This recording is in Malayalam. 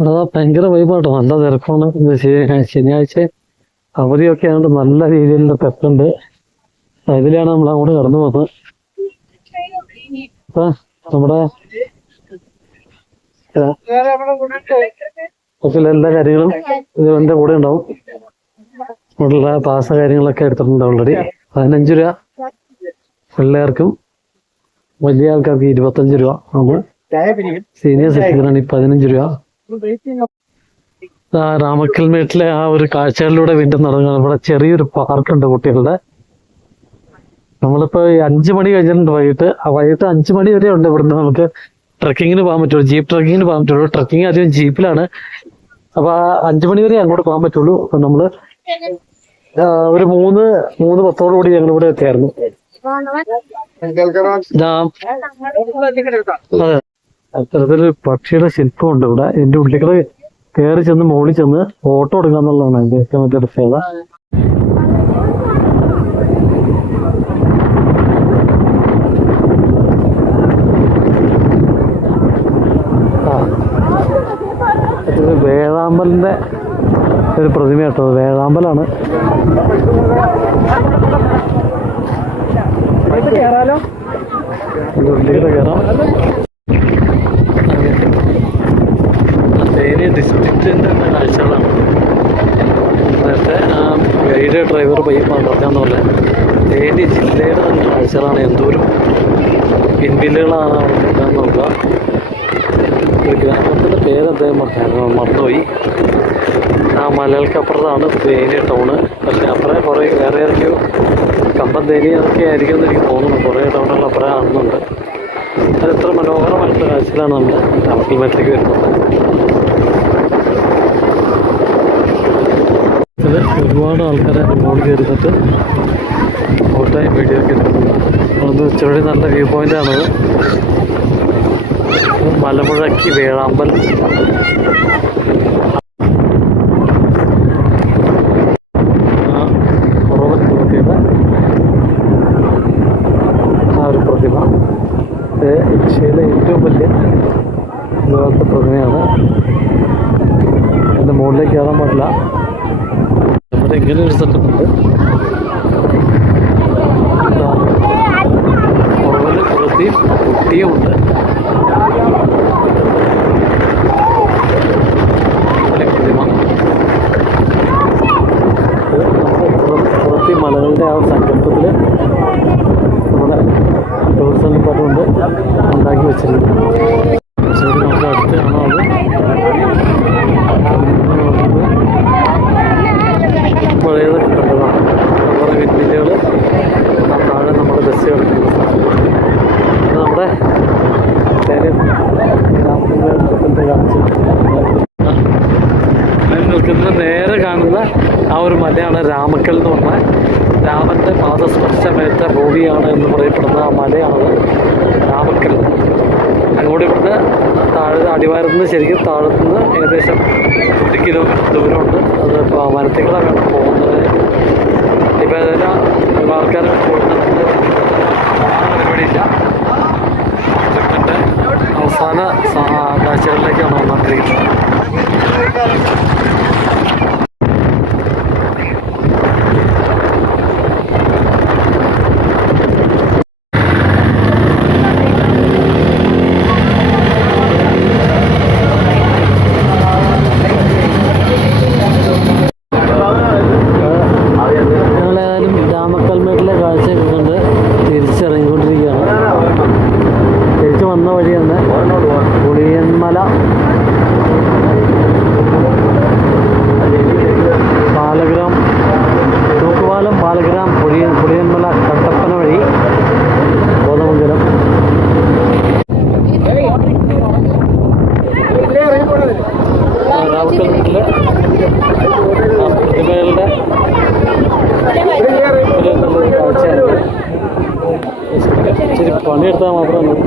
ഇവിടെ ദാ ഭയങ്കര വൈബാട്ടോ നല്ല തിരക്കാണ്. ശനിയാഴ്ച അവധിയൊക്കെ ആയതുകൊണ്ട് നല്ല രീതിയിലുള്ള തിരക്കുണ്ട് ഇതിലാണ് നമ്മൾ അങ്ങോട്ട് കടന്നു പോകുന്നത്. അപ്പൊ നമ്മുടെ എല്ലാ കാര്യങ്ങളും ഇതിന്റെ കൂടെ ഉണ്ടാവും. ഇവിടെയുള്ള പാസ കാര്യങ്ങളൊക്കെ എടുത്തിട്ടുണ്ട് ഓൾറെഡി പതിനഞ്ച് രൂപ. പിള്ളേർക്കും വലിയ ആൾക്കാർക്ക് ഇരുപത്തഞ്ച് രൂപ നമ്മൾ സീനിയർ സിറ്റിസൺ ഈ പതിനഞ്ച് രൂപ. രാമക്കൽമേട്ടിലെ ആ ഒരു കാഴ്ചകളിലൂടെ വീണ്ടും നടന്നു ഇവിടെ ചെറിയൊരു പാർക്കുണ്ട് കുട്ടികളുടെ. നമ്മളിപ്പോ അഞ്ചു മണി കഴിഞ്ഞിട്ടുണ്ട് വൈകിട്ട്. ആ വൈകിട്ട് അഞ്ചു മണി വരെ ഉണ്ട് ഇവിടുന്ന് നമുക്ക് ട്രക്കിങ്ങിന് പോകാൻ പറ്റുള്ളൂ. ജീപ്പ് ട്രക്കിങ്ങിന് പോകാൻ പറ്റുള്ളൂ. ട്രക്കിംഗ് അധികം ജീപ്പിലാണ്. അപ്പൊ ആ അഞ്ചു മണി വരെ അങ്ങോട്ട് പോകാൻ പറ്റുള്ളൂ. അപ്പൊ നമ്മൾ ഒരു മൂന്ന് മൂന്ന് പത്തോടു കൂടി ഞങ്ങൾ ഇവിടെ എത്തിയായിരുന്നു. അതെ. അത്തരത്തിൽ പക്ഷിയുടെ ശില്പമുണ്ട് ഇവിടെ. എന്റെ ഉള്ളിക്കൾ കയറി ചെന്ന് മോളി ചെന്ന് ഫോട്ടോ എടുക്കുക എന്നുള്ളതാണ് എന്റെ ഏറ്റവും വലിയ പ്രത്യേകത. ആ. വേഴാമ്പലിന്റെ ഒരു പ്രതിമ കേട്ടോ. വേഴാമ്പലാണ്. കയറാലോ ഉള്ളിൽ കയറാം കാഴ്ചകളാണ് എന്തോരം പിൻവില്ലുകളാണ് അവിടെ കിട്ടാൻ നോക്കുക. ഒരു ഗ്രാമത്തിന്റെ പേര് അദ്ദേഹം പറഞ്ഞായിരുന്നു. മറന്നുപോയി. ആ മലകൾക്കപ്പുറത്താണ് തേനി ടൗണ്. പക്ഷെ അപ്പുറം കുറേ വേറെ ഇറക്കിയോ കമ്പം തേനി അതൊക്കെ ആയിരിക്കും എന്ന് എനിക്ക് തോന്നുന്നു. കുറേ ടൗണുകൾ അപ്പുറം കാണുന്നുണ്ട്. അത് എത്ര മനോഹരമായിട്ടുള്ള കാഴ്ചയിലാണ് നമ്മൾ രാമക്കൽമേട്ടിലേക്ക് വരുന്നത്. ഒരുപാട് ആൾക്കാരെ റോഡ് കയറിയിട്ട് ഫോട്ടോയും വീഡിയോ ഒക്കെ അവിടുന്ന് ഉച്ചവഴി നല്ല വ്യൂ പോയിന്റ് ആണ്. മലമുഴക്കി വേഴാമ്പൽ ഏഷ്യയിലെ ഏറ്റവും വലിയ ലോകത്തെ പ്രതിമയാണ്. എന്റെ മുകളിലേക്ക് കയറാൻ പാടില്ല. ഇങ്ങനെ ഒരു സെറ്റപ്പ് 六个 നേരെ കാണുന്ന ആ ഒരു മലയാണ് രാമക്കൽ എന്ന് പറഞ്ഞാൽ രാമന്റെ പാദസ്പർശമേറ്റ ഭൂമിയാണ് എന്ന് പറയപ്പെടുന്ന ആ മലയാണ് രാമക്കൽ. അങ്ങോട്ട് ഇവിടുന്ന് താഴെ അടിവാരത്ത് നിന്ന് ശരിക്കും താഴത്തു നിന്ന് ഏകദേശം ഒരു കിലോമീറ്റർ ദൂരമുണ്ട്. അത് വേണം പോകുന്നത്. ഇപ്പം അതെല്ലാം ആൾക്കാർ Verdão, tá Abramo.